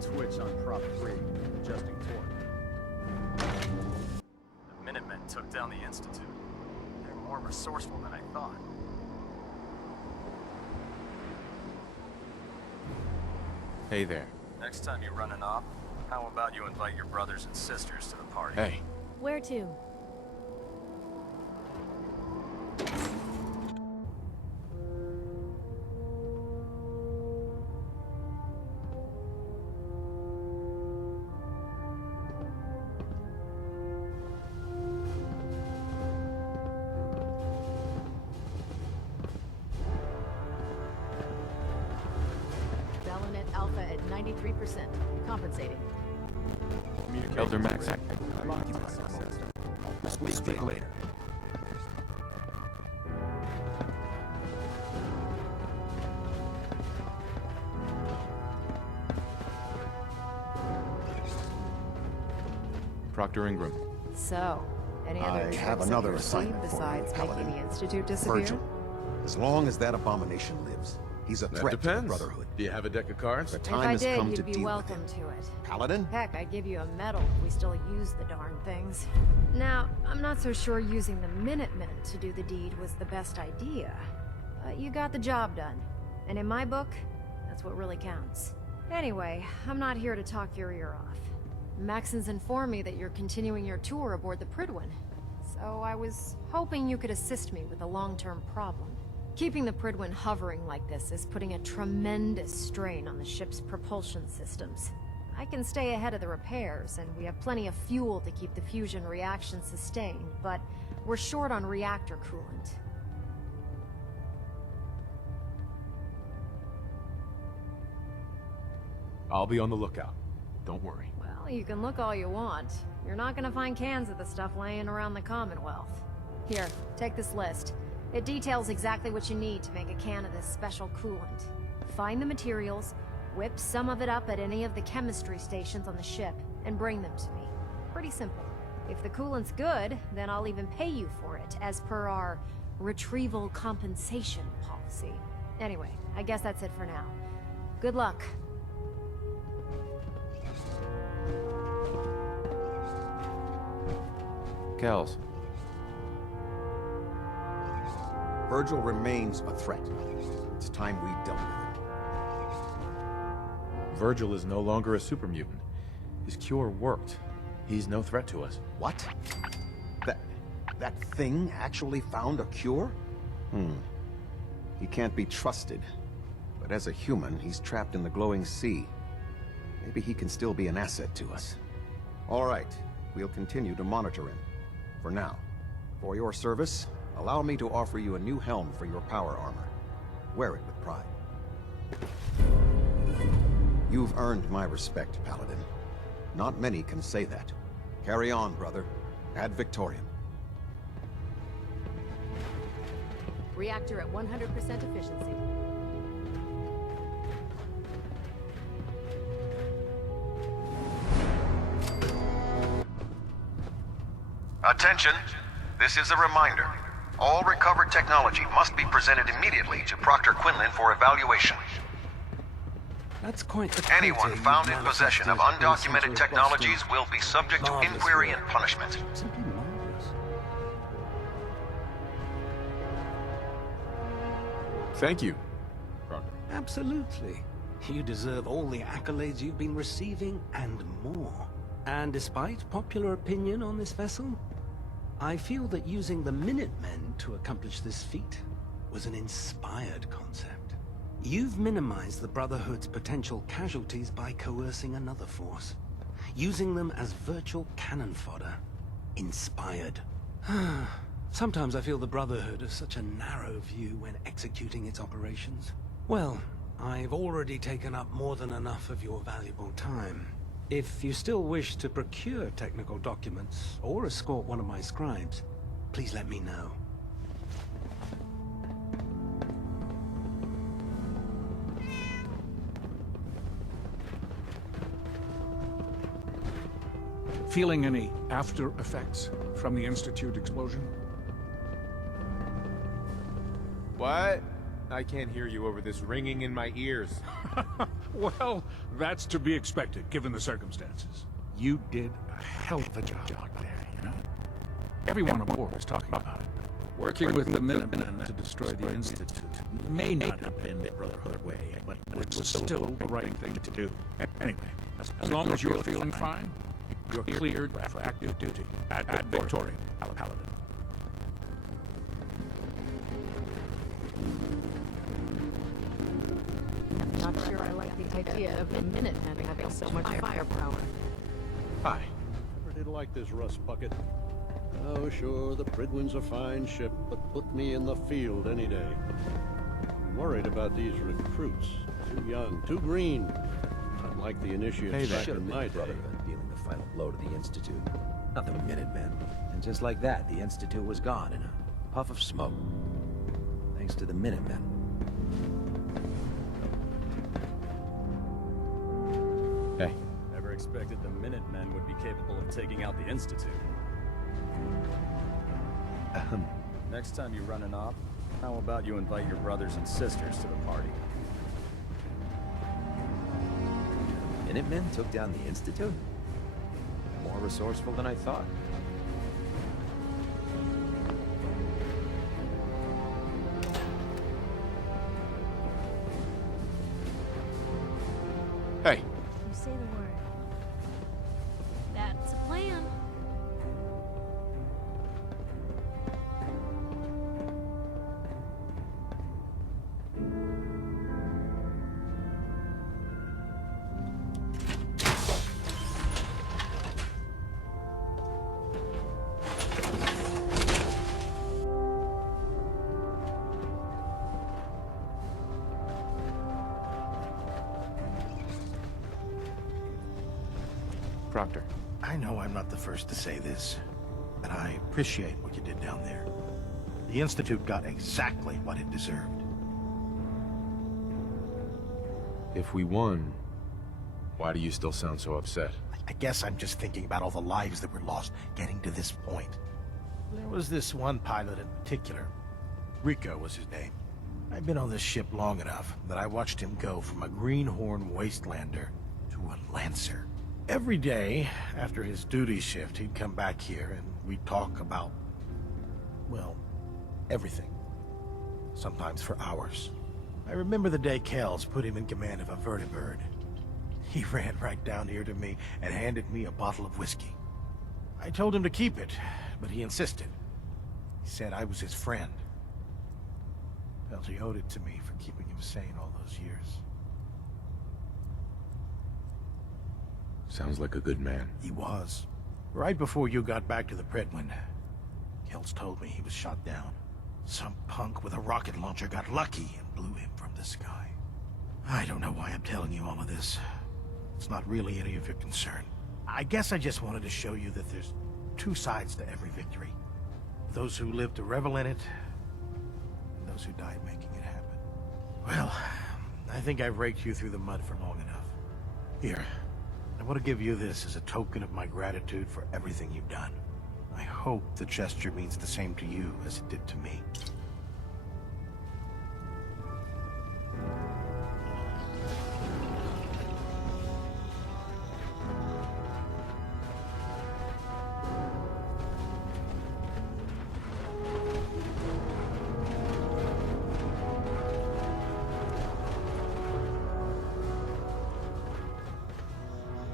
twitch on Prop 3, adjusting torque. The Minutemen took down the Institute. They're more resourceful than I thought. Hey there. Next time you run an op, how about you invite your brothers and sisters to the party? Hey. Where to? Alpha at 93%. Compensating. Elder Max. We'll speak later. Proctor Ingram. So, any other I tricks have up another your sleeve assignment for you, besides Paladin. making the Institute disappear? Virgil. As long as that abomination lives, he's a That threat to the depends. Brotherhood. Do you have a deck of cards? The If time I has did, come to you'd be deal with welcome him. to it. Paladin? Heck, I'd give you a medal if we still use the darn things. Now, I'm not so sure using the Minutemen to do the deed was the best idea. But you got the job done. And in my book, that's what really counts. Anyway, I'm not here to talk your ear off. Maxon's informed me that you're continuing your tour aboard the Prydwen. So I was hoping you could assist me with a long-term problem. Keeping the Prydwen hovering like this is putting a tremendous strain on the ship's propulsion systems. I can stay ahead of the repairs, and we have plenty of fuel to keep the fusion reaction sustained, but we're short on reactor coolant. I'll be on the lookout. Don't worry. Well, you can look all you want. You're not gonna find cans of the stuff laying around the Commonwealth. Here, take this list. It details exactly what you need to make a can of this special coolant. Find the materials, whip some of it up at any of the chemistry stations on the ship, and bring them to me. Pretty simple. If the coolant's good, then I'll even pay you for it, as per our retrieval compensation policy. Anyway, I guess that's it for now. Good luck. Kells. Virgil remains a threat. It's time we dealt with him. Virgil is no longer a super mutant. His cure worked. He's no threat to us. What? That thing actually found a cure? He can't be trusted. But as a human, he's trapped in the glowing sea. Maybe he can still be an asset to us. All right, we'll continue to monitor him. For now. For your service, allow me to offer you a new helm for your power armor. Wear it with pride. You've earned my respect, Paladin. Not many can say that. Carry on, brother. Ad Victoriam. Reactor at 100% efficiency. Attention! This is a reminder. All recovered technology must be presented immediately to Proctor Quinlan for evaluation. That's quite the Anyone found in possession of undocumented technologies will be subject to inquiry and punishment. Simply marvelous. Thank you, Proctor. Absolutely. You deserve all the accolades you've been receiving and more. And despite popular opinion on this vessel, I feel that using the Minutemen to accomplish this feat was an inspired concept. You've minimized the Brotherhood's potential casualties by coercing another force, using them as virtual cannon fodder. Inspired. Sometimes I feel the Brotherhood has such a narrow view when executing its operations. Well, I've already taken up more than enough of your valuable time. If you still wish to procure technical documents or escort one of my scribes, please let me know. Feeling any after effects from the Institute explosion? What? I can't hear you over this ringing in my ears. Well, that's to be expected, given the circumstances. You did a hell of a job out there, you know? Everyone aboard was talking about it. Working with the Minutemen to destroy the Institute may not have been the Brotherhood way, but it was still the right thing to do. Anyway, as long as you're feeling fine, you're cleared for active duty at Victoria, Paladin. Not sure I like the idea of the Minutemen having so much firepower. Hi. Never did like this rust bucket. Oh, sure, the Pridwin's a fine ship, but put me in the field any day. I'm worried about these recruits. Too young, too green. Not like the initiates back in my day. Dealing the final blow to the Institute. Not the Minutemen. And just like that, the Institute was gone in a puff of smoke. Thanks to the Minutemen. Hey. Never expected the Minutemen would be capable of taking out the Institute. Next time you run an op, how about you invite your brothers and sisters to the party? Minutemen took down the Institute? More resourceful than I thought. Hey. You say the word. That's a plan. Proctor. I know I'm not the first to say this, but I appreciate what you did down there. The Institute got exactly what it deserved. If we won, why do you still sound so upset? I guess I'm just thinking about all the lives that were lost getting to this point. There was this one pilot in particular. Rico was his name. I've been on this ship long enough that I watched him go from a greenhorn wastelander to a lancer. Every day, after his duty shift, he'd come back here and we'd talk about, well, everything. Sometimes for hours. I remember the day Kells put him in command of a vertibird. He ran right down here to me and handed me a bottle of whiskey. I told him to keep it, but he insisted. He said I was his friend. Felt he owed it to me for keeping him sane all those years. Sounds like a good man. He was. Right before you got back to the Predwin, Kells told me he was shot down. Some punk with a rocket launcher got lucky and blew him from the sky. I don't know why I'm telling you all of this. It's not really any of your concern. I guess I just wanted to show you that there's two sides to every victory. Those who live to revel in it, and those who died making it happen. Well, I think I've raked you through the mud for long enough. Here. I want to give you this as a token of my gratitude for everything you've done. I hope the gesture means the same to you as it did to me.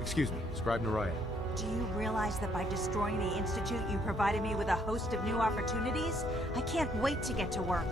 Excuse me, Scribe Naraya. Do you realize that by destroying the Institute, you provided me with a host of new opportunities? I can't wait to get to work.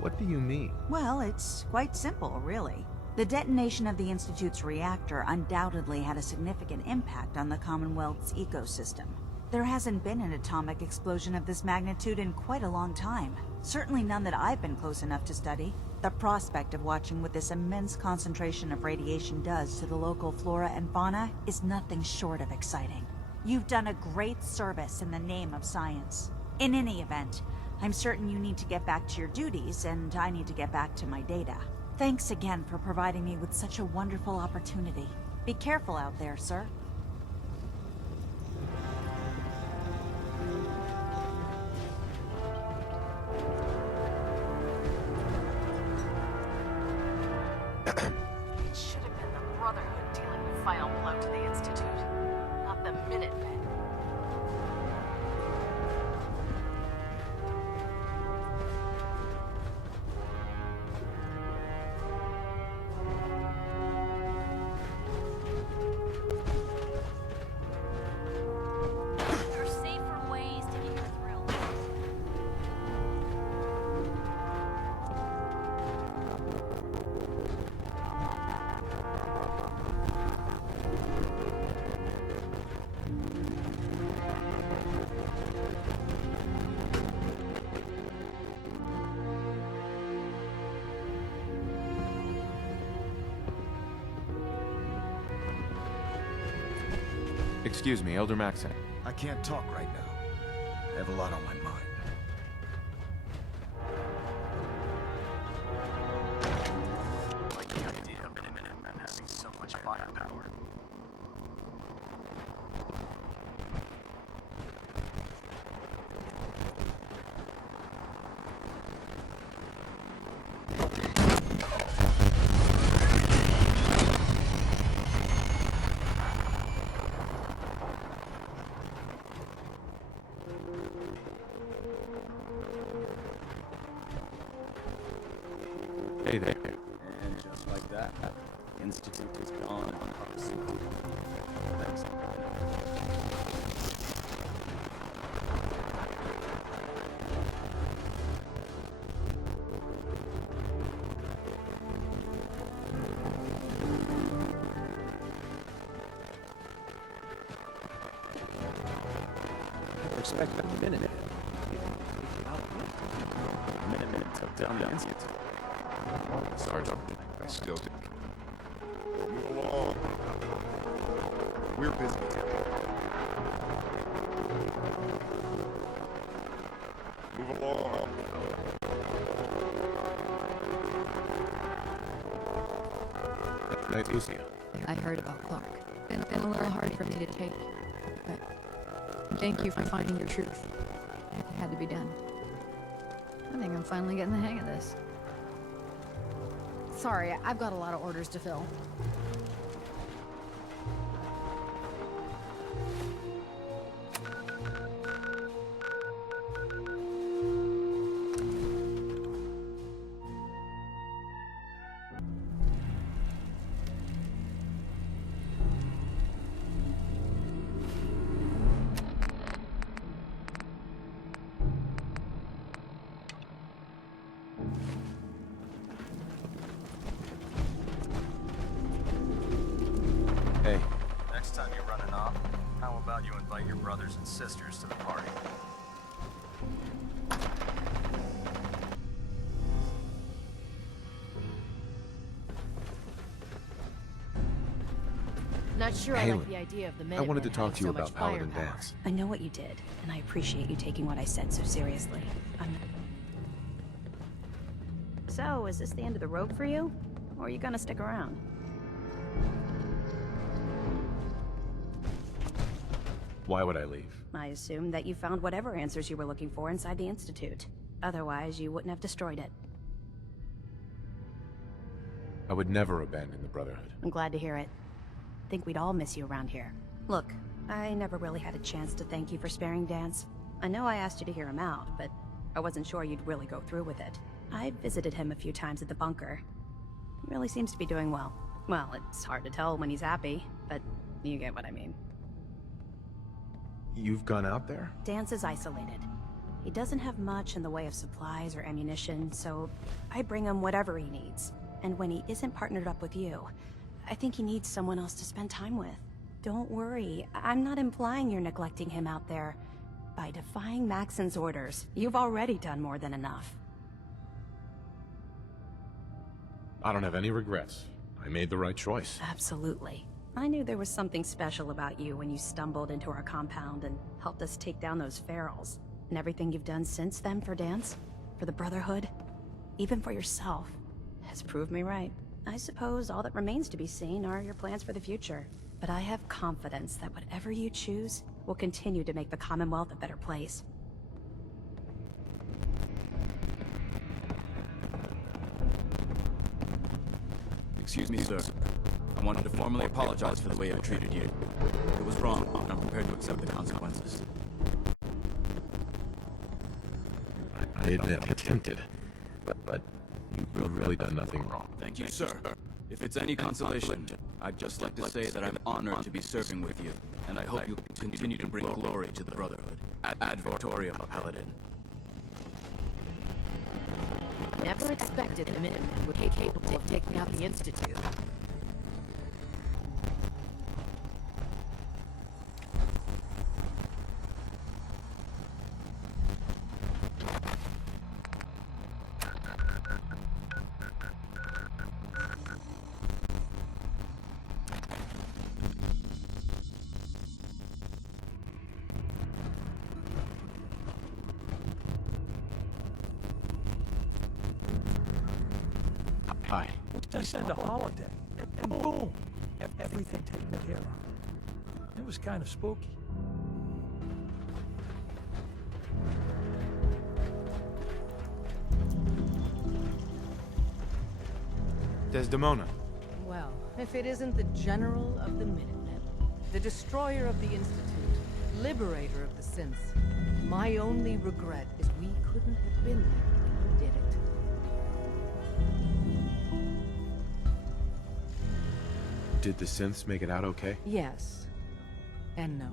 What do you mean? Well, it's quite simple, really. The detonation of the Institute's reactor undoubtedly had a significant impact on the Commonwealth's ecosystem. There hasn't been an atomic explosion of this magnitude in quite a long time. Certainly none that I've been close enough to study. The prospect of watching what this immense concentration of radiation does to the local flora and fauna is nothing short of exciting. You've done a great service in the name of science. In any event, I'm certain you need to get back to your duties, and I need to get back to my data. Thanks again for providing me with such a wonderful opportunity. Be careful out there, sir. Excuse me, Elder Maxon. I can't talk right now. I have a lot on my mind. I like the idea of Minutemen having so much firepower. Hey there. And just like that, the Institute is gone in a puff of smoke. Thanks. Expect a minute. Minutemen took down the Institute. Sergeant, I still think. Move along. We're busy. Move along. Nice to see you. I heard about Clark. It's been a little hard for me to take, but thank you for finding your truth. It had to be done. I think I'm finally getting the hang of this. Sorry, I've got a lot of orders to fill. Hey, Next time you're running off, how about you invite your brothers and sisters to the party? Not sure I Halen, like the idea of the I Minutemen wanted to talk having to you so much about Paladin firepower. Dance. I know what you did, and I appreciate you taking what I said so seriously. So, is this the end of the road for you? Or are you gonna stick around? Why would I leave? I assumed that you found whatever answers you were looking for inside the Institute. Otherwise, you wouldn't have destroyed it. I would never abandon the Brotherhood. I'm glad to hear it. Think we'd all miss you around here. Look, I never really had a chance to thank you for sparing Dance. I know I asked you to hear him out, but I wasn't sure you'd really go through with it. I visited him a few times at the bunker. He really seems to be doing well. Well, it's hard to tell when he's happy, but you get what I mean. You've gone out there? Dance is isolated. He doesn't have much in the way of supplies or ammunition, so I bring him whatever he needs. And when he isn't partnered up with you, I think he needs someone else to spend time with. Don't worry, I'm not implying you're neglecting him out there. By defying Maxon's orders, you've already done more than enough. I don't have any regrets. I made the right choice. Absolutely. I knew there was something special about you when you stumbled into our compound and helped us take down those ferals. And everything you've done since then for Dance, for the Brotherhood, even for yourself, has proved me right. I suppose all that remains to be seen are your plans for the future. But I have confidence that whatever you choose will continue to make the Commonwealth a better place. Excuse me, sir. I wanted to formally apologize for the way I treated you. It was wrong, and I'm prepared to accept the consequences. I admit, I'm tempted. But you've really done nothing wrong. Thank you, sir. If it's any consolation, I'd just like to say that I'm honored to be serving with you, and I hope you continue to bring glory to the Brotherhood. Ad Victoriam, Paladin. Never expected the Minutemen would be capable of taking out the Institute. Hi. Just send a holodeck, and boom, everything taken care of. It was kind of spooky. Desdemona. Well, if it isn't the General of the Minutemen, the Destroyer of the Institute, Liberator of the Synths, my only regret is we couldn't have been there when you did it. Did the synths make it out okay? Yes. And no.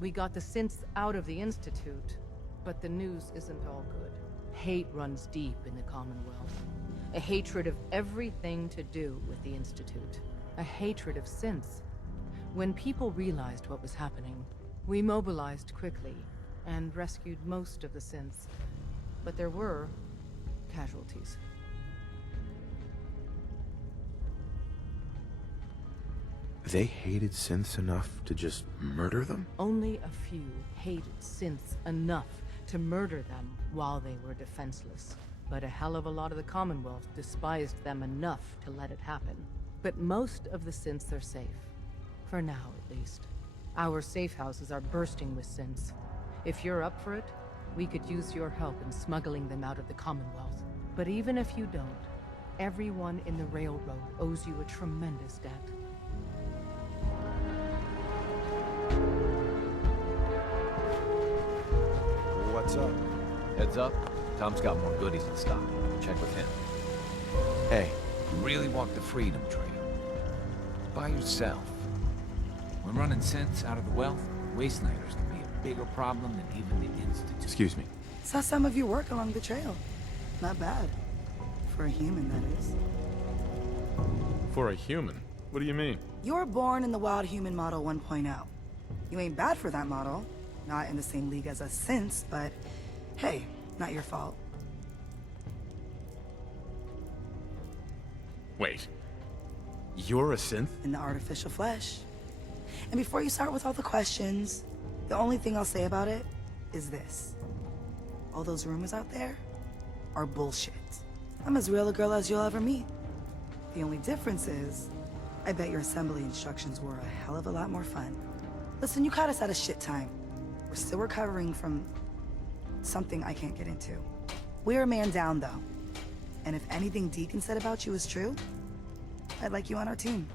We got the synths out of the Institute, but the news isn't all good. Hate runs deep in the Commonwealth. A hatred of everything to do with the Institute. A hatred of synths. When people realized what was happening, we mobilized quickly and rescued most of the synths. But there were casualties. They hated synths enough to just murder them? Only a few hated synths enough to murder them while they were defenseless. But a hell of a lot of the Commonwealth despised them enough to let it happen. But most of the synths are safe. For now, at least. Our safe houses are bursting with synths. If you're up for it, we could use your help in smuggling them out of the Commonwealth. But even if you don't, everyone in the railroad owes you a tremendous debt. What's up? Heads up. Tom's got more goodies in stock. Check with him. Hey, you really walk the Freedom Trail. By yourself. When running synths out of the wealth, wastelanders can be a bigger problem than even the Institute. Excuse me. Saw some of your work along the trail. Not bad. For a human, that is. For a human? What do you mean? You were born in the Wild Human Model 1.0. You ain't bad for that model. Not in the same league as us synths, but hey, not your fault. Wait. You're a synth? In the artificial flesh. And before you start with all the questions, the only thing I'll say about it is this. All those rumors out there are bullshit. I'm as real a girl as you'll ever meet. The only difference is, I bet your assembly instructions were a hell of a lot more fun. Listen, you caught us at a shit time. We're still recovering from something I can't get into. We're a man down, though. And if anything Deacon said about you is true, I'd like you on our team.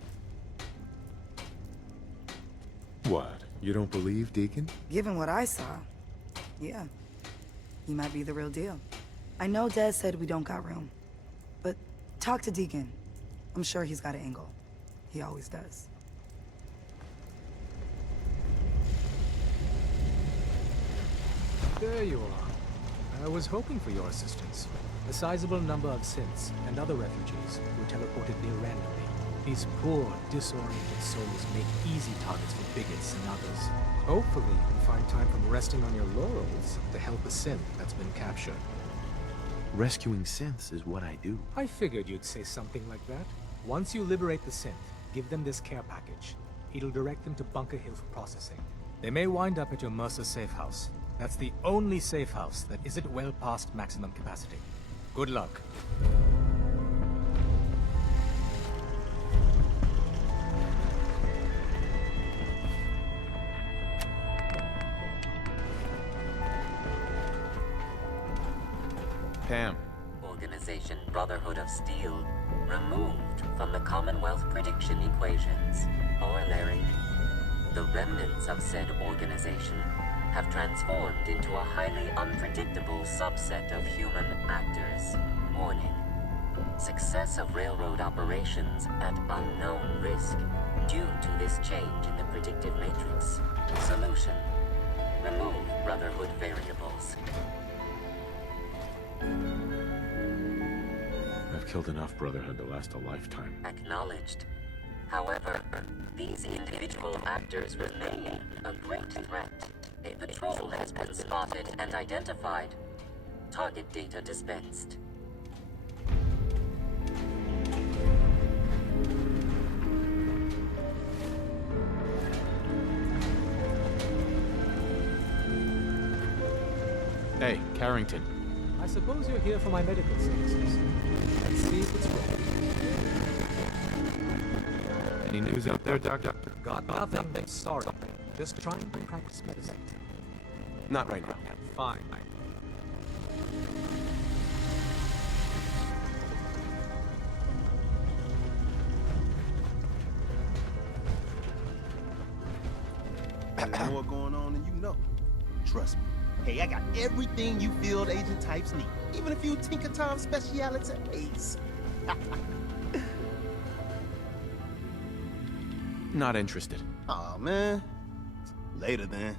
What? You don't believe Deacon? Given what I saw, yeah. He might be the real deal. I know Des said we don't got room, but talk to Deacon. I'm sure he's got an angle. He always does. There you are. I was hoping for your assistance. A sizable number of synths and other refugees were teleported near randomly. These poor, disoriented souls make easy targets for bigots and others. Hopefully you can find time from resting on your laurels to help a synth that's been captured. Rescuing synths is what I do. I figured you'd say something like that. Once you liberate the synth, give them this care package. It'll direct them to Bunker Hill for processing. They may wind up at your Mercer safe house. That's the only safe house that isn't well past maximum capacity. Good luck. Pam. Organization Brotherhood of Steel removed from the Commonwealth prediction equations. Corollary. The remnants of said organization have transformed into a highly unpredictable subset of human actors. Warning. Success of railroad operations at unknown risk due to this change in the predictive matrix. Solution. Remove Brotherhood variables. I've killed enough Brotherhood to last a lifetime. Acknowledged. However, these individual actors remain a great threat. A patrol has been spotted and identified. Target data dispensed. Hey, Carrington. I suppose you're here for my medical services. Let's see what's wrong. Any news out there, Doctor? Got nothing. Sorry. Just trying to practice medicine. Not right now. Fine. There's more going on than you know. Trust me. Hey, I got everything you field agent types need. Even a few Tinker Time specialities. Not interested. Aw, man. Later then.